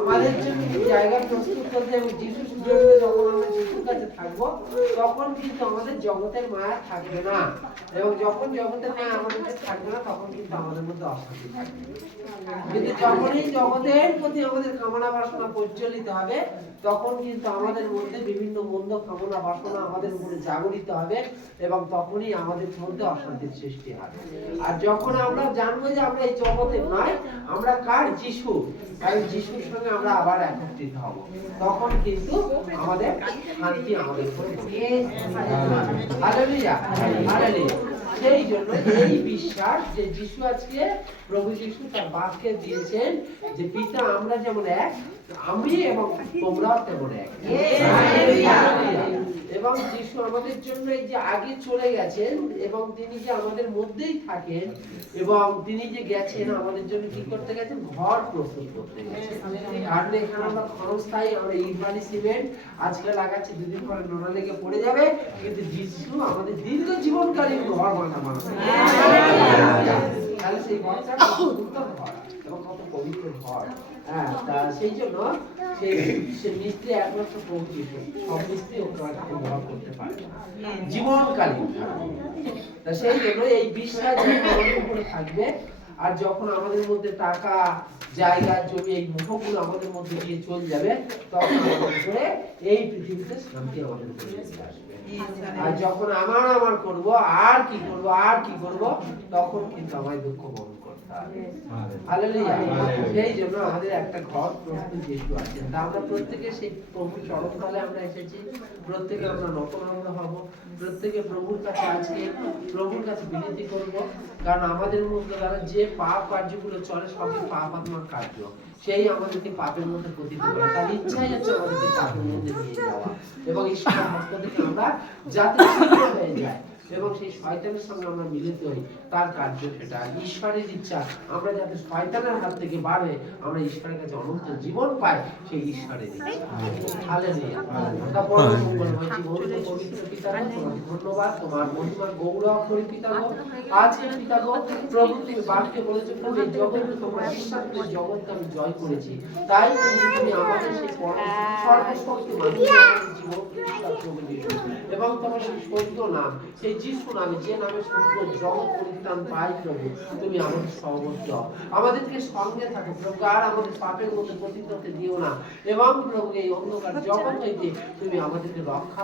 আমাদের জন্য জায়গা প্রস্তুত করতে এবং যিশুর জন্য যখন আমরা যিশুর কাছে থাকবো তখন কিন্তু আমাদের জগতের মায়া থাকবে না, এবং যখন জগতের মায়া আমাদের কাছে থাকবে না তখন কিন্তু আমাদের মধ্যে অশান্তি থাকবে। কিন্তু যখনই জগতের প্রতি আমাদের কামনা বাসনা প্রজ্বলিত হবে তখন কিন্তু আমাদের মধ্যে বিভিন্ন মন্দ কামনা বাসনা আমাদের মধ্যে জাগরিত হবে এবং তখনই আমাদের মধ্যে অশান্তির সৃষ্টি হবে। আর যখন আমরা জানবো যে আমরা এই জগতে নয়, আমরা কার? যিশু, কারণ যিশুর সঙ্গে আমরা আবার একত্রিত হব, তখন কিন্তু আমাদের শান্তি আমাদের উপরে পড়বে। Hallelujah, hallelujah. সেই জন্য এই বিশ্বাস যে যিশু আজকে প্রভু যিশু তার বাক্যে দিয়েছেন যে পিতা আমরা যেমন এক, আমি এবং তোমরাও তেমন এক। এবং যিশু আমাদের জন্য এই যে আগে চলে গেছেন এবং তিনি যে আমাদের মধ্যেই থাকেন এবং তিনি যে গেছেন আমাদের জন্য কি করতে গেছেন? ঘর প্রস্তুত করতে গেছেন। কারণ এখানে আমরা ক্ষণস্থায়ী আমরা ইট বালি সিমেন্ট আজকে লাগাচ্ছি, দুদিন পরে নোনা লেগে পড়ে যাবে, কিন্তু যিশু আমাদের দীর্ঘ জীবনকালীন ঘর বানানো। তাহলে সেই ঘরটা কত সুন্দর ঘর এবং কত পবিত্র ঘর। হ্যাঁ, তা সেই জন্য সেই মিস্ত্রি একমাত্র প্রভু যিশু, সব মিস্ত্রি ওকে ব্যবহার করতে পারে জীবনকালীন। তা সেই জন্য এই বিশ্বাস আমাদের উপরে থাকবে, আর যখন আমাদের মধ্যে টাকা জায়গা জমি এই মোহগুলো আমাদের মধ্যে দিয়ে চলে যাবে তখন আমাদের উপরে এই পৃথিবীতে শান্তি আমাদের উপরে চলে আসবে। আর যখন আমার আমার করব আর কি করব আর কি করব তখন কিন্তু আমায় দুঃখ বহন করতে হবে। হালেলুয়া। সেই জন্য আমাদের একটা ঘর প্রস্তুত যিশু আছেন। তা আমরা প্রত্যেকে সেই প্রভুর চরণতলে আমরা এসেছি, প্রত্যেকে আমরা নতনম্র হব, প্রত্যেকে প্রভুর কাছে আজকে প্রভুর কাছে বিনতি করব, কারণ আমাদের মধ্যে দ্বারা যে পাপ কার্যগুলো চলে সবই পাপ আত্মার কার্য, সেই আমাদেরকে পাপের মধ্যে পতিত করে। তার ইচ্ছাই হচ্ছে আমাদেরকে পাপের মধ্যে নিয়ে যাওয়া এবং ঈশ্বরের পক্ষ থেকে আমরা যাতে ছিন্ন হয়ে যায় এবং সেই শয়তানের সঙ্গে আমরা মিলিত হই, তার কার্য সেটা। ঈশ্বরের ইচ্ছা আমরা যাতে শয়তানের হাত থেকে বার হয়ে আমরা ঈশ্বরের কাছে অনন্ত জীবন পাই, সেই ঈশ্বরের ইচ্ছা। হালেলুয়া। তা পরম মঙ্গলময় জীবন্ত পবিত্র পিতাগো, তোমাকে ধন্যবাদ, তোমার মহিমা গৌরব করি পিতাগো। আজকে পিতাগো প্রভু তুমি বাক্যে বলেছো প্রভু এই জগৎকে তোমরা বিশ্বাস করে জগৎকে আমি জয় করেছি, তাই তুমি আমাদের সেই পরম সর্বশক্তিমান জীবন প্রভু যিশু এবং তোমার সেই সত্য নাম, সেই যিশু নামে, যে নামে সমগ্র জগৎ পরিত্রাণ পায় প্রভু, তুমি আমাদের সর্বস্ব, আমাদেরকে সঙ্গে থাকো প্রভু, আর আমাদের পাপের মধ্যে পতিত হতে দিও না এবং প্রভু এই অন্ধকার জগৎ হইতে তুমি আমাদেরকে রক্ষা